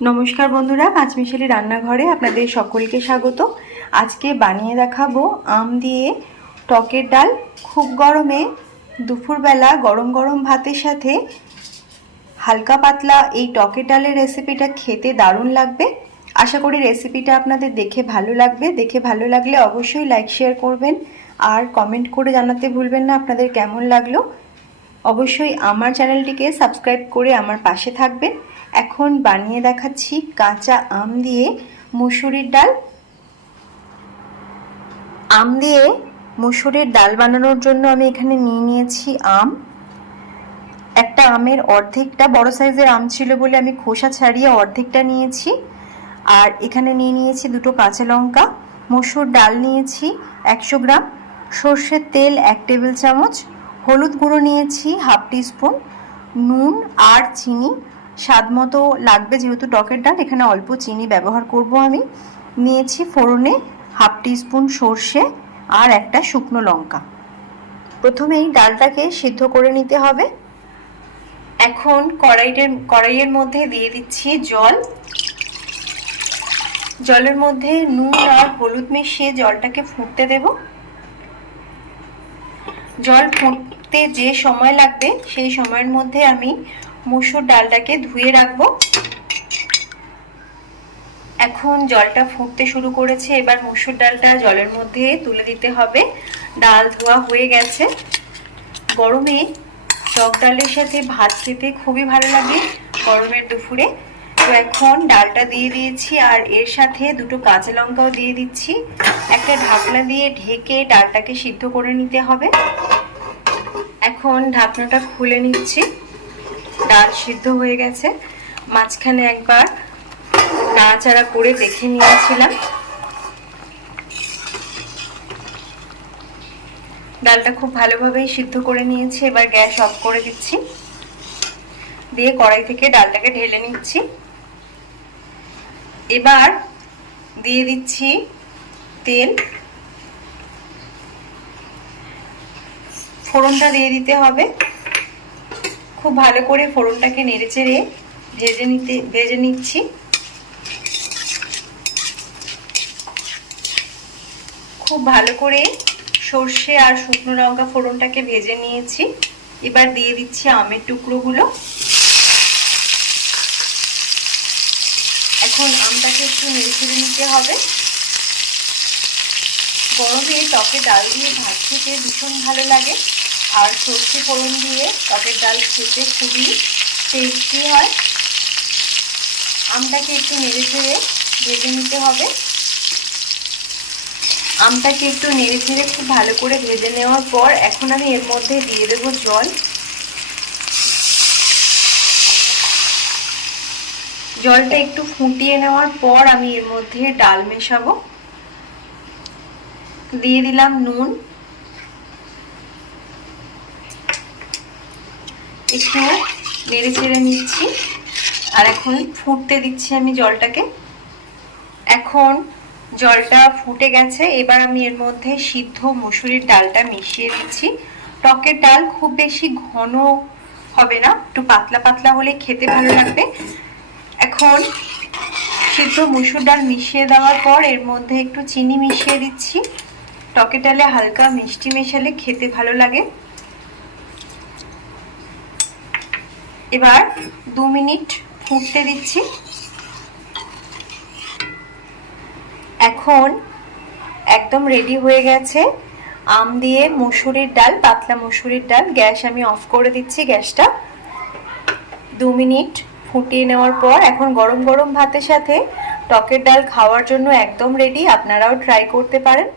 নমস্কার বন্ধুরা, পাঁচমিশালি রান্নাঘরে আপনাদের সকলকে স্বাগত। আজকে বানিয়ে দেখাবো আম দিয়ে টকের ডাল। খুব গরমে দুপুরবেলা গরম গরম ভাতের সাথে হালকা পাতলা এই টকের ডালের রেসিপিটা খেতে দারুণ লাগবে। আশা করি রেসিপিটা আপনাদের দেখে ভালো লাগবে। দেখে ভালো লাগলে অবশ্যই লাইক শেয়ার করবেন আর কমেন্ট করে জানাতে ভুলবেন না আপনাদের কেমন লাগলো। অবশ্যই আমার চ্যানেলটিকে সাবস্ক্রাইব করে আমার পাশে থাকবেন। এখন বানিয়ে দেখাচ্ছি কাঁচা আম দিয়ে মুসুরির ডাল। আম দিয়ে মুসুরির ডাল বানানোর জন্য আমি এখানে নিয়ে নিয়েছি আম। একটা আমের অর্ধেকটা বড় সাইজের আম ছিল বলে আমি খোসা ছাড়িয়ে অর্ধেকটা নিয়েছি। আর এখানে নিয়ে নিয়েছি দুটো কাঁচা লঙ্কা, মসুর ডাল নিয়েছি 100 গ্রাম, সর্ষের তেল 1 টেবিল চামচ, হলুদ গুঁড়ো নিয়েছি হাফ টিস্পুন, নুন আর চিনি স্বাদ মতো লাগবে, যেহেতু টকের ডাল এখানে অল্প চিনি ব্যবহার করব আমি। নিয়েছি ফোড়নে হাফ টিস্পুন সর্ষে আর একটা শুকনো লঙ্কা। প্রথমেই ডালটাকে সিদ্ধ করে নিতে হবে। এখন কড়াইয়ের মধ্যে দিয়ে দিচ্ছি জল। জলের মধ্যে নুন আর হলুদ মিশিয়ে জলটাকে ফুটতে দেব। জল ফুটতে যে সময় লাগবে সেই সময়ের মধ্যে আমি মসুর ডালটাকে ধুয়ে রাখবো। এখন জলটা ফুটতে শুরু করেছে, এবার মসুর ডালটা জলের মধ্যে তুলে দিতে হবে। ডাল ধোয়া হয়ে গেছে। গরমে টক ডালের সাথে ভাত খেতে খুবই ভালো লাগে গরমের দুপুরে। তো এখন ডালটা দিয়ে দিয়েছি আর এর সাথে দুটো কাঁচা লঙ্কাও দিয়ে দিচ্ছি। একটা ঢাকনা দিয়ে ঢেকে ডালটাকে সিদ্ধ করে নিতে হবে। এখন ঢাকনাটা খুলে নিচ্ছি। ডাল সিদ্ধ হয়ে গেছে। মাঝখানে একবার নাড়াচাড়া করে দেখে নিয়েছিলাম। ডালটা খুব ভালোভাবেই সিদ্ধ করে নিয়েছি। এবার গ্যাস অফ করে দিচ্ছি, দিয়ে কড়াই থেকে ডালটাকে ঢেলে নিচ্ছি। এবার দিয়ে দিচ্ছি তেল। ফোড়নটা দিয়ে দিতে হবে। খুব ভালো করে ফোড়নটাকে নেড়েচেড়ে ভেজে নিচ্ছি। খুব ভালো করে সর্ষে আর শুকনো লঙ্কা ফোড়নটাকে ভেজে নিয়েছি। এবার দিয়ে দিচ্ছি আমের টুকরোগুলো। এখন আমটাকে একটু নেড়েচেড়ে নিতে হবে। গরমে টকের ডাল দিয়ে ভাত খেতে ভীষণ ভালো লাগে, আর সর্ষে ফোড়ন দিয়ে টকের ডাল খেতে খুবই টেস্টি হয়। আমটাকে একটু নেড়েচেড়ে ভেজে নিতে হবে। আমটাকে একটু নেড়েচেড়ে খুব ভালো করে ভেজে নেওয়ার পর এখন আমি এর মধ্যে দিয়ে দেব জল। জলটা একটু ফুটিয়ে নেওয়ার পর আমি এর মধ্যে ডাল মেশাবো। দিয়ে দিলাম নুন, একটু নেড়েচেড়ে নিচ্ছি আর এখন ফুটতে দিচ্ছি আমি জলটাকে। এখন জলটা ফুটে গেছে। এবার আমি এর মধ্যে সিদ্ধ মসুরির ডালটা মিশিয়ে দিচ্ছি। টকের ডাল খুব বেশি ঘন হবে না, একটু পাতলা পাতলা হলে খেতে ভালো লাগবে। এখন সিদ্ধ মসুর ডাল মিশিয়ে দেওয়ার পর এর মধ্যে একটু চিনি মিশিয়ে দিচ্ছি। টকের ডালে হালকা মিষ্টি মেশালে খেতে ভালো লাগে। এবার 2 মিনিট ফুটতে দিচ্ছি। এখন একদম রেডি হয়ে গেছে আম দিয়ে মসুরির ডাল, পাতলা মসুরির ডাল। গ্যাস আমি অফ করে দিচ্ছি গ্যাসটা। 2 মিনিট ফুটিয়ে নেওয়ার পর এখন গরম গরম ভাতের সাথে টকের ডাল খাওয়ার জন্য একদম রেডি। আপনারাও ট্রাই করতে পারেন।